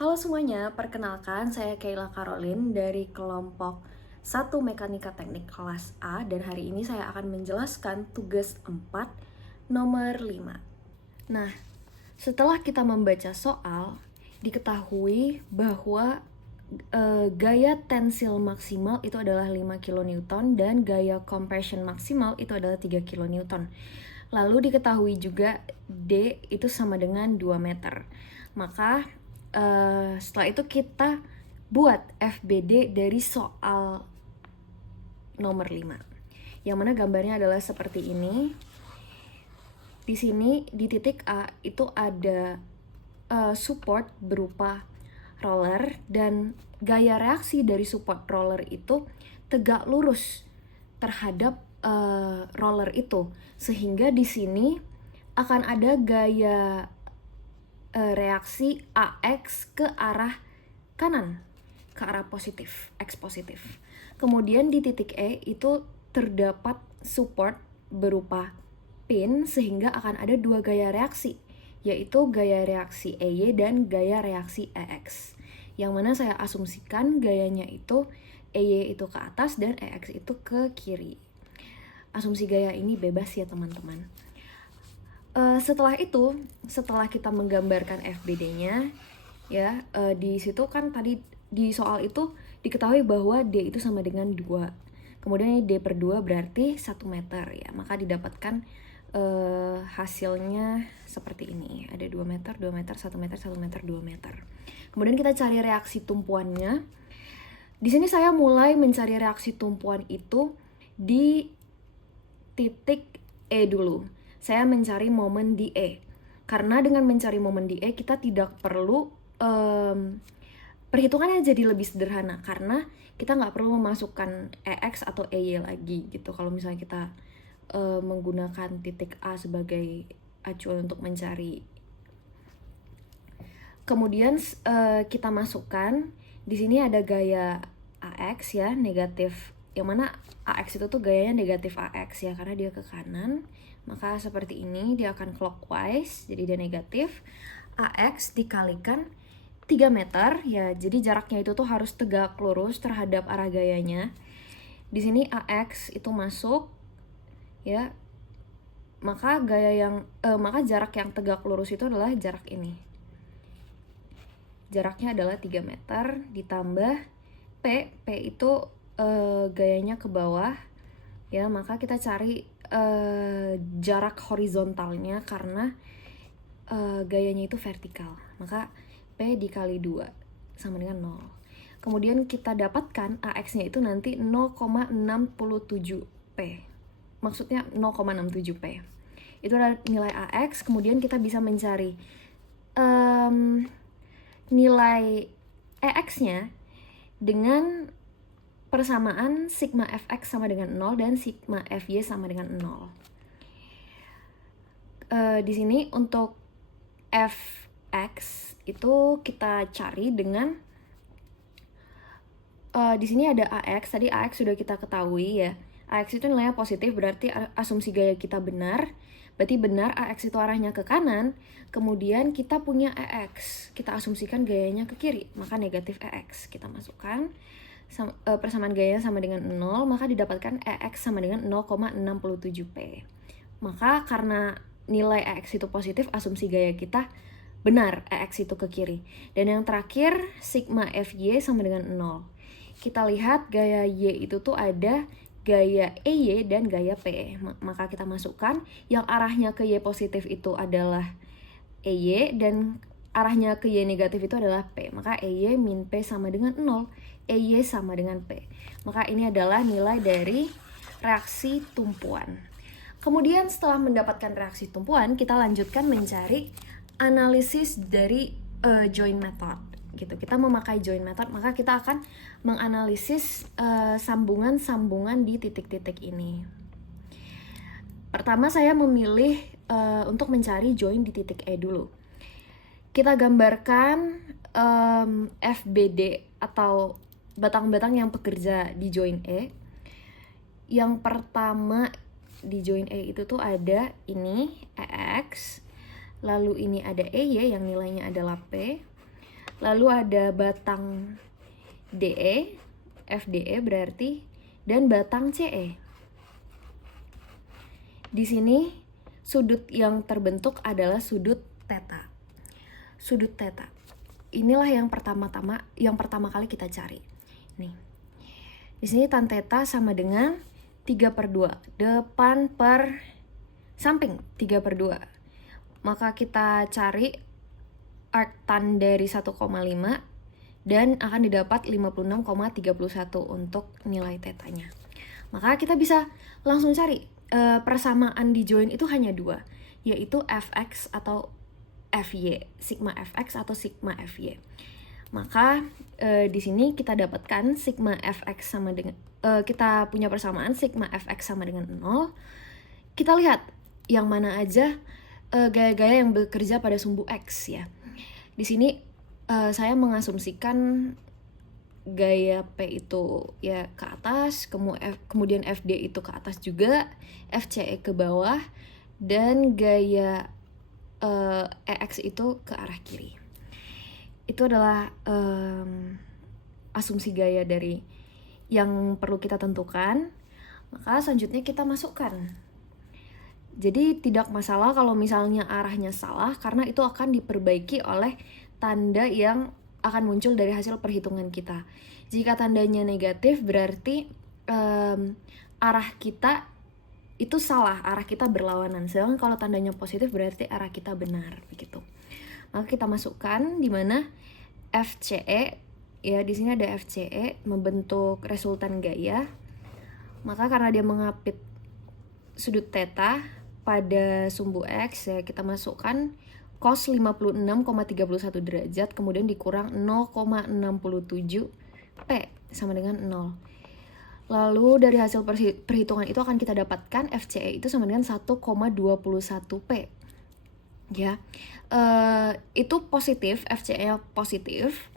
Halo semuanya, perkenalkan saya Kayla Caroline dari kelompok 1 Mekanika Teknik kelas A dan hari ini saya akan menjelaskan tugas 4 nomor 5. Nah, setelah kita membaca soal, diketahui bahwa gaya tensil maksimal itu adalah 5 kN dan gaya compression maksimal itu adalah 3 kN. Lalu diketahui juga D itu sama dengan 2 meter. Maka setelah itu kita buat FBD dari soal nomor 5. Yang mana gambarnya adalah seperti ini. Di sini di titik A itu ada support berupa roller dan gaya reaksi dari support roller itu tegak lurus terhadap roller itu, sehingga di sini akan ada gaya reaksi AX ke arah kanan, ke arah positif, X positif. Kemudian di titik E itu terdapat support berupa pin, sehingga akan ada dua gaya reaksi, yaitu gaya reaksi EY dan gaya reaksi EX. Yang mana saya asumsikan gayanya itu EY itu ke atas dan EX itu ke kiri. Asumsi gaya ini bebas ya teman-teman. Setelah itu, setelah kita menggambarkan FBD-nya, ya di situ kan tadi di soal itu diketahui bahwa D itu sama dengan 2. Kemudian D per 2 berarti 1 meter ya. Maka didapatkan hasilnya seperti ini. Ada 2 meter, 2 meter, 1 meter, 1 meter, 2 meter. Kemudian kita cari reaksi tumpuannya. Di sini saya mulai mencari reaksi tumpuan itu di titik E dulu. Saya mencari momen di E. Karena dengan mencari momen di E, kita tidak perlu perhitungannya jadi lebih sederhana. Karena kita nggak perlu memasukkan EX atau EY lagi gitu. Kalau misalnya kita menggunakan titik A sebagai acuan untuk mencari. Kemudian kita masukkan, di sini ada gaya AX ya, negatif. Yang mana AX itu tuh gayanya negatif AX ya, karena dia ke kanan. Maka seperti ini, dia akan clockwise, jadi dia negatif. AX dikalikan 3 meter ya, jadi jaraknya itu tuh harus tegak lurus terhadap arah gayanya. Di sini AX itu masuk ya, maka jarak yang tegak lurus itu adalah jarak ini. Jaraknya adalah 3 meter ditambah P itu gayanya ke bawah ya, maka kita cari jarak horizontalnya karena gayanya itu vertikal, maka P dikali 2 sama dengan 0. Kemudian kita dapatkan AX nya itu nanti 0,67 P, maksudnya 0,67 P itu adalah nilai AX. Kemudian kita bisa mencari nilai EX nya dengan persamaan sigma fx sama dengan 0 dan sigma fy sama dengan 0. Di sini untuk fx itu kita cari dengan di sini ada AX. Tadi AX sudah kita ketahui ya. AX itu nilainya positif, berarti asumsi gaya kita benar. Berarti benar AX itu arahnya ke kanan. Kemudian kita punya EX, kita asumsikan gayanya ke kiri, maka negatif EX kita masukkan. Persamaan gayanya sama dengan 0, maka didapatkan EX sama dengan 0,67 P. Maka karena nilai EX itu positif, asumsi gaya kita benar, EX itu ke kiri. Dan yang terakhir, sigma FY sama dengan 0. Kita lihat gaya Y itu tuh ada gaya EY dan gaya P. Maka kita masukkan yang arahnya ke Y positif itu adalah EY dan arahnya ke Y negatif itu adalah P. Maka EY min P sama dengan 0. EY sama dengan P. Maka ini adalah nilai dari reaksi tumpuan. Kemudian setelah mendapatkan reaksi tumpuan, kita lanjutkan mencari analisis dari joint method gitu. Kita memakai joint method, maka kita akan menganalisis sambungan-sambungan di titik-titik ini. Pertama saya memilih untuk mencari joint di titik E dulu. Kita gambarkan FBD atau batang-batang yang bekerja di joint E. Yang pertama di joint E itu tuh ada ini EX, lalu ini ada EY yang nilainya adalah P, lalu ada batang DE, FDE berarti, dan batang CE. Di sini sudut yang terbentuk adalah sudut theta. Sudut theta. Inilah yang pertama kali kita cari. Nih. Di sini tan theta sama dengan 3/2. Depan per samping 3/2. Maka kita cari arc tan dari 1,5 dan akan didapat 56,31 untuk nilai tetanya. Maka kita bisa langsung cari persamaan di join itu hanya 2, yaitu fx atau fy, sigma fx atau sigma fy. Maka di sini kita dapatkan sigma fx sama dengan kita punya persamaan sigma fx sama dengan 0. Kita lihat yang mana aja gaya-gaya yang bekerja pada sumbu x ya. Di sini saya mengasumsikan gaya P itu ya ke atas, kemudian FD itu ke atas juga, FCE ke bawah, dan gaya EX itu ke arah kiri. Itu adalah asumsi gaya dari yang perlu kita tentukan. Maka selanjutnya kita masukkan. Jadi tidak masalah kalau misalnya arahnya salah, karena itu akan diperbaiki oleh tanda yang akan muncul dari hasil perhitungan kita. Jika tandanya negatif berarti arah kita itu salah, arah kita berlawanan. Sedangkan kalau tandanya positif berarti arah kita benar, begitu. Maka kita masukkan di mana FCE, ya di sini ada FCE membentuk resultan gaya. Maka karena dia mengapit sudut theta pada sumbu X, ya kita masukkan cos 56,31 derajat kemudian dikurang 0,67 P sama dengan 0. Lalu dari hasil perhitungan itu akan kita dapatkan FCE itu sama dengan 1,21 P. Ya, itu positif, FCE-nya positif.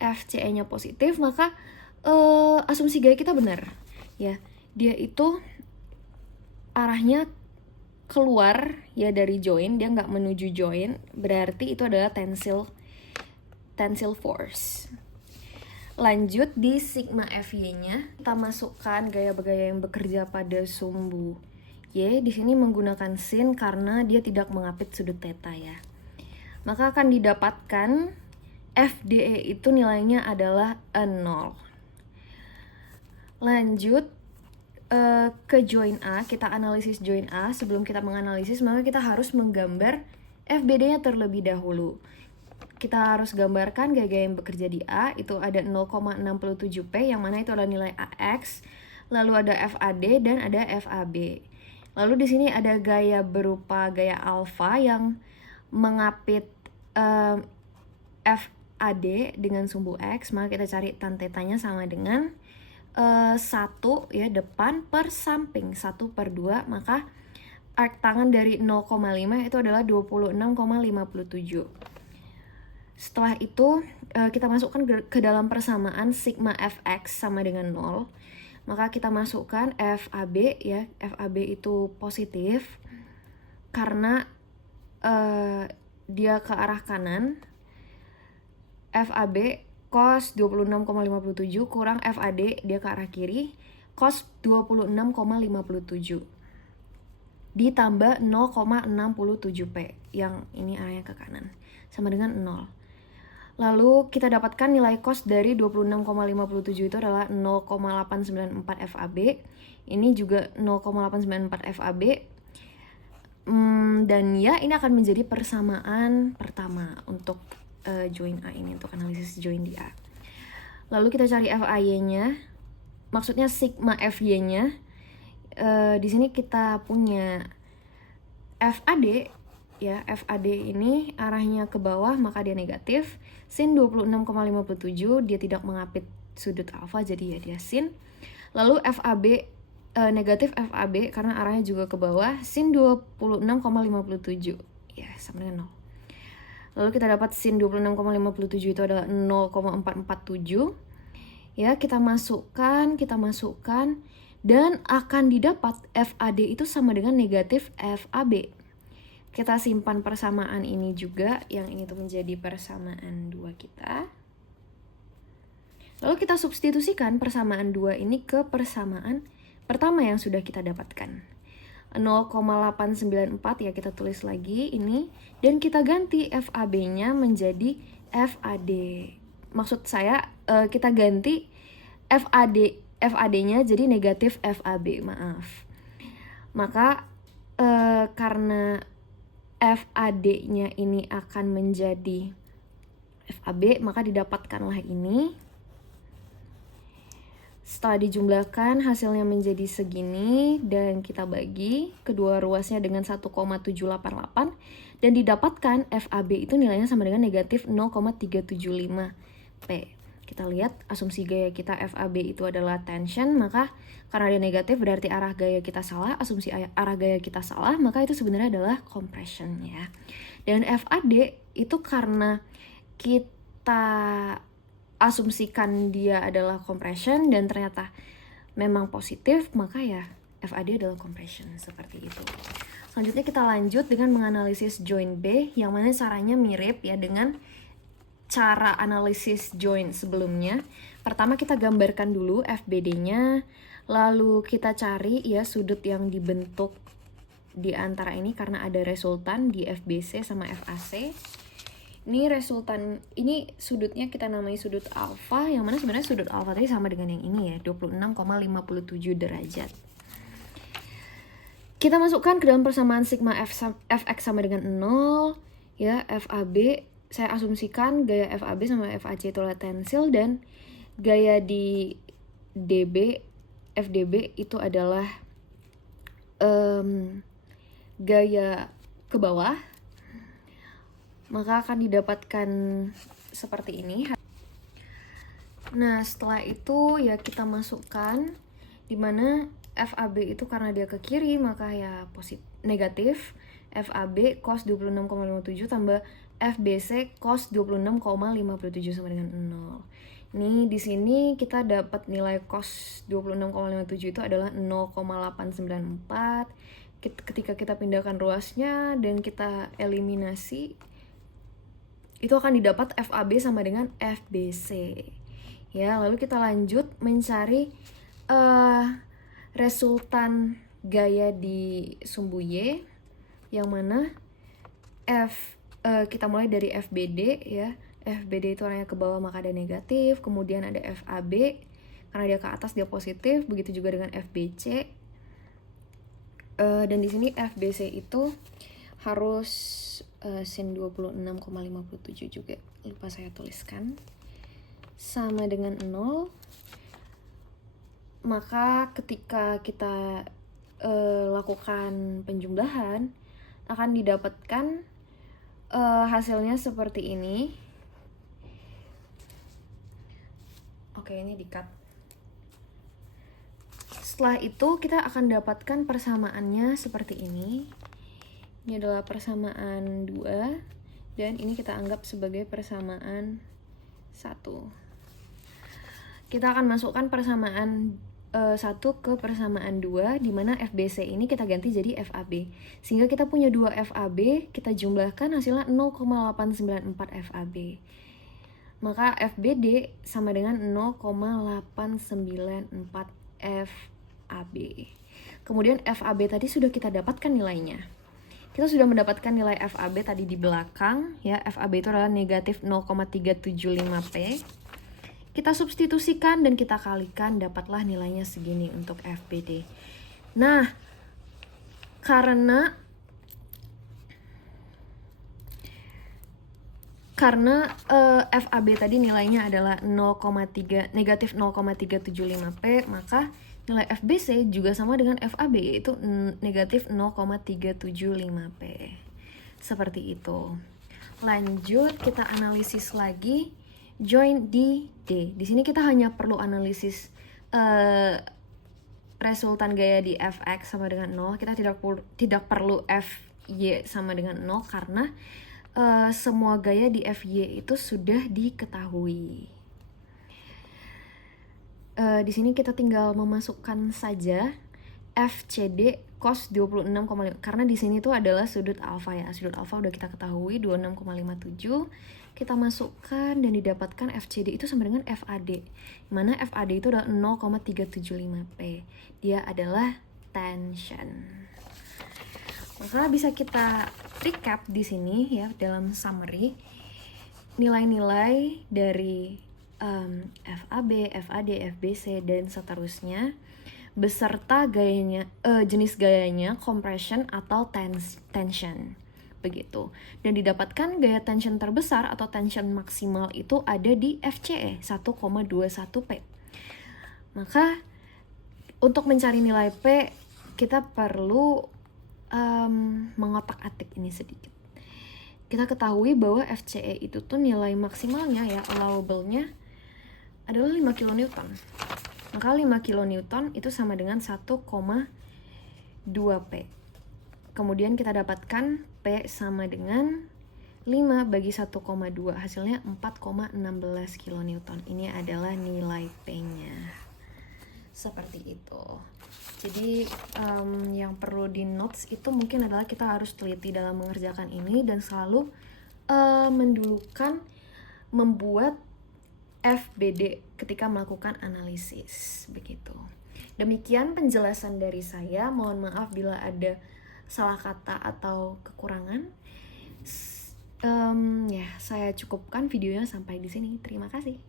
FCE-nya positif, maka asumsi gaya kita benar. Ya, dia itu arahnya keluar ya dari join, dia nggak menuju join, berarti itu adalah tensile force. Lanjut di sigma FY-nya, kita masukkan gaya-gaya yang bekerja pada sumbu Y. Di sini menggunakan sin karena dia tidak mengapit sudut theta ya. Maka akan didapatkan FDE itu nilainya adalah 0. Lanjut ke join A, kita analisis join A. Sebelum kita menganalisis, maka kita harus menggambar FBD-nya terlebih dahulu. Kita harus gambarkan gaya-gaya yang bekerja di A, itu ada 0,67 P, yang mana itu adalah nilai AX, lalu ada FAD dan ada FAB. Lalu di sini ada gaya berupa gaya alfa yang mengapit FAD dengan sumbu X, maka kita cari tan tetanya sama dengan 1 ya, depan per samping 1/2, maka arc tangan dari 0,5 itu adalah 26,57. Setelah itu kita masukkan ke dalam persamaan sigma fx sama dengan 0, maka kita masukkan FAB ya, FAB itu positif karena dia ke arah kanan. FAB cos 26,57 kurang FAD, dia ke arah kiri, cos 26,57 ditambah 0,67 P, yang ini arahnya ke kanan, sama dengan 0. Lalu kita dapatkan nilai cos dari 26,57 itu adalah 0,894 FAB. Ini juga 0,894 FAB. Dan ya, ini akan menjadi persamaan pertama untuk join A ini, untuk analisis join di A. Lalu kita cari FAY-nya, maksudnya sigma FY-nya. Di sini kita punya FAD ya, FAD ini arahnya ke bawah maka dia negatif. Sin 26,57 dia tidak mengapit sudut alfa, jadi ya dia sin. Lalu FAB negatif FAB karena arahnya juga ke bawah, sin 26,57 ya sama dengan 0. Lalu kita dapat sin 26,57 itu adalah 0,447. Ya, kita masukkan dan akan didapat FAD itu sama dengan negatif FAB. Kita simpan persamaan ini juga, yang ini tuh menjadi persamaan 2 kita. Lalu kita substitusikan persamaan 2 ini ke persamaan pertama yang sudah kita dapatkan. 0,894 ya kita tulis lagi ini, dan kita ganti FAB-nya menjadi FAD. Maksud saya kita ganti FAD-nya jadi negatif FAB, maaf. Maka karena FAD-nya ini akan menjadi FAB, maka didapatkanlah ini. Setelah dijumlahkan hasilnya menjadi segini dan kita bagi kedua ruasnya dengan 1,788 dan didapatkan FAB itu nilainya sama dengan negatif 0,375 P. Kita lihat asumsi gaya kita FAB itu adalah tension, maka karena dia negatif berarti arah gaya kita salah, asumsi arah gaya kita salah, maka itu sebenarnya adalah compression ya. Dan FAD itu karena kita asumsikan dia adalah compression dan ternyata memang positif, maka ya FAD adalah compression, seperti itu. Selanjutnya kita lanjut dengan menganalisis joint B, yang mana caranya mirip ya dengan cara analisis joint sebelumnya. Pertama kita gambarkan dulu FBD-nya, lalu kita cari ya sudut yang dibentuk di antara ini karena ada resultan di FBC sama FAC. Ini resultan, ini sudutnya kita namai sudut alfa, yang mana sebenarnya sudut alfa tadi sama dengan yang ini ya, 26,57 derajat. Kita masukkan ke dalam persamaan sigma Fx sama dengan 0, ya, FAB, saya asumsikan gaya FAB sama FAC itu adalah tensil, dan gaya di DB, FDB itu adalah gaya ke bawah, maka akan didapatkan seperti ini. Nah, setelah itu ya kita masukkan dimana FAB itu karena dia ke kiri maka ya negatif. FAB cos 26,57 tambah FBC cos 26,57 sama dengan 0. Ini di sini kita dapat nilai cos 26,57 itu adalah 0,894. Ketika kita pindahkan ruasnya dan kita eliminasi, itu akan didapat FAB sama dengan FBC. Ya, lalu kita lanjut mencari resultan gaya di sumbu Y, yang mana kita mulai dari FBD ya. FBD itu arahnya ke bawah maka ada negatif, kemudian ada FAB karena dia ke atas dia positif, begitu juga dengan FBC. Dan di sini FBC itu harus sin 26,57 juga, lupa saya tuliskan, sama dengan 0. Maka ketika kita lakukan penjumlahan akan didapatkan hasilnya seperti ini. Oke, ini di-cut. Setelah itu kita akan dapatkan persamaannya seperti ini. Ini adalah persamaan 2 dan ini kita anggap sebagai persamaan 1. Kita akan masukkan persamaan 1 ke persamaan 2, di mana FBC ini kita ganti jadi FAB. Sehingga kita punya 2 FAB, kita jumlahkan hasilnya 0,894 FAB. Maka FBD sama dengan 0,894 FAB. Kemudian FAB tadi sudah kita dapatkan nilainya. Kita sudah mendapatkan nilai FAB tadi di belakang, ya. FAB itu adalah negatif 0,375P. Kita substitusikan dan kita kalikan, dapatlah nilainya segini untuk FBD. Nah, karena FAB tadi nilainya adalah negatif 0,375P, maka nilai FBC juga sama dengan FAB, yaitu negatif 0,375P. Seperti itu. Lanjut, kita analisis lagi joint di D. Di sini kita hanya perlu analisis resultan gaya di Fx sama dengan 0. Kita tidak perlu Fy sama dengan 0 karena semua gaya di Fy itu sudah diketahui. Di sini kita tinggal memasukkan saja FCD cos 26,5 karena di sini tuh adalah sudut alfa ya. Sudut alfa udah kita ketahui 26,57. Kita masukkan dan didapatkan FCD itu sama dengan FAD. Mana FAD itu adalah 0,375P. Dia adalah tension. Maka bisa kita recap di sini ya dalam summary nilai-nilai dari FAB, FAD, FBC dan seterusnya beserta gayanya, jenis gayanya, compression atau tension begitu. Dan didapatkan gaya tension terbesar atau tension maksimal itu ada di FCE 1,21P. Maka untuk mencari nilai P kita perlu mengotak-atik ini sedikit. Kita ketahui bahwa FCE itu tuh nilai maksimalnya ya, allowable-nya adalah 5 kN. Maka 5 kN itu sama dengan 1,2P. Kemudian kita dapatkan P sama dengan 5 bagi 1,2. Hasilnya 4,16 kN. Ini adalah nilai P-nya. Seperti itu. Jadi yang perlu di notes itu mungkin adalah kita harus teliti dalam mengerjakan ini dan selalu mendulukan membuat FBD ketika melakukan analisis begitu. Demikian penjelasan dari saya. Mohon maaf bila ada salah kata atau kekurangan. Ya, saya cukupkan videonya sampai di sini. Terima kasih.